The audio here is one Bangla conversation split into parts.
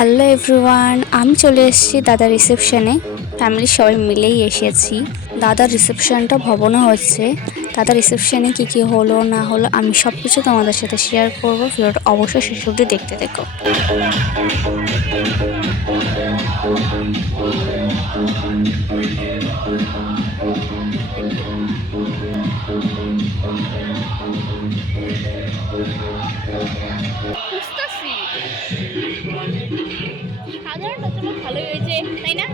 হ্যালো এভরিওয়ান, আমি চলে এসেছি দাদার রিসেপশনে। ফ্যামিলির সবাই মিলেই এসেছি। দাদার রিসেপশনটা ভবনে হচ্ছে। দাদার রিসেপশনে কী হলো না হলো আমি সব কিছু তোমাদের সাথে শেয়ার করবো। ভিডিওটা অবশ্যই শেষ অবধি দেখতে দেখো। সাধারণত তোমার ভালোই হয়েছে, তাই না?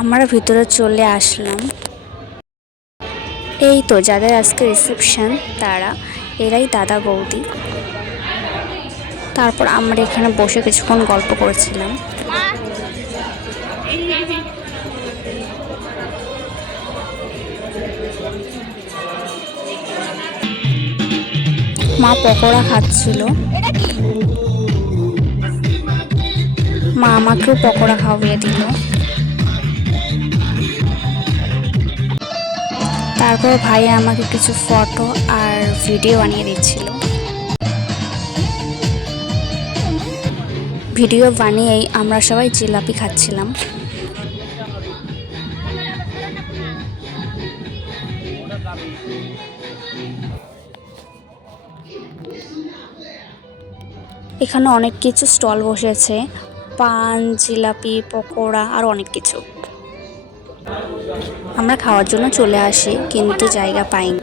আমরা ভিতরে চলে আসলাম। এই তো যাদের আজকে রিসেপশন তারা, এরাই দাদা বৌদি। তারপর আমরা এখানে বসে কিছুক্ষণ গল্প করেছিলাম। মা পকোড়া খাচ্ছিল। মা আমাকেও পকোড়া খাওয়িয়ে দিল। তারপর ভাই আমাকে কিছু ফটো আর ভিডিও বানিয়ে দিচ্ছিল। ভিডিও বানিয়েই আমরা সবাই জিলাপি খাচ্ছিলাম। এখানে অনেক কিছু স্টল বসেছে, পান, জিলাপি, পকোড়া আর অনেক কিছু। আমরা খাওয়ার জন্য চলে আসি কিন্তু জায়গা পাইনি।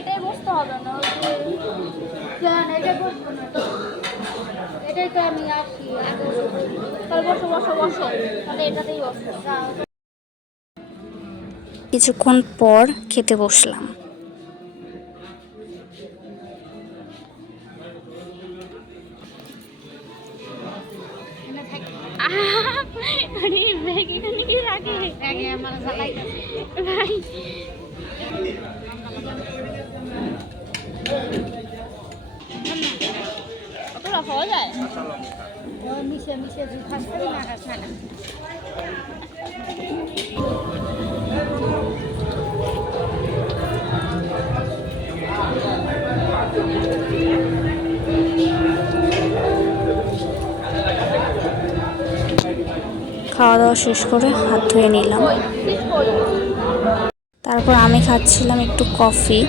এটাই বসতে হবে না, এটাই বসবো না তো, এটাই তো আমি আসি। তাহলে বসো বসো বসো, তাহলে এটাতেই বসো। কিছুক্ষণ পর খেতে বসলাম। আরে ব্যাগ এখানে কি রাখে? ব্যাগে আমার জ্বালাই ভাই। কতটা খাওয়া যায়? মিশে মিশে খাস না খাস না। খাওয়া দাওয়া শেষ করে হাত ধুয়ে নিলাম। তারপর আমি খাচ্ছিলাম একটু কফি।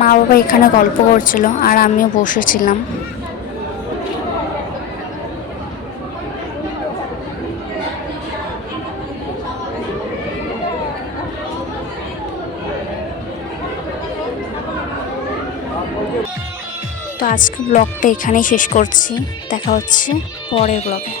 মা বাবা এখানে গল্প করছিল আর আমিও বসেছিলাম। তো আজকে ব্লগটা এখানেই শেষ করছি। দেখা হচ্ছে পরের ব্লগে।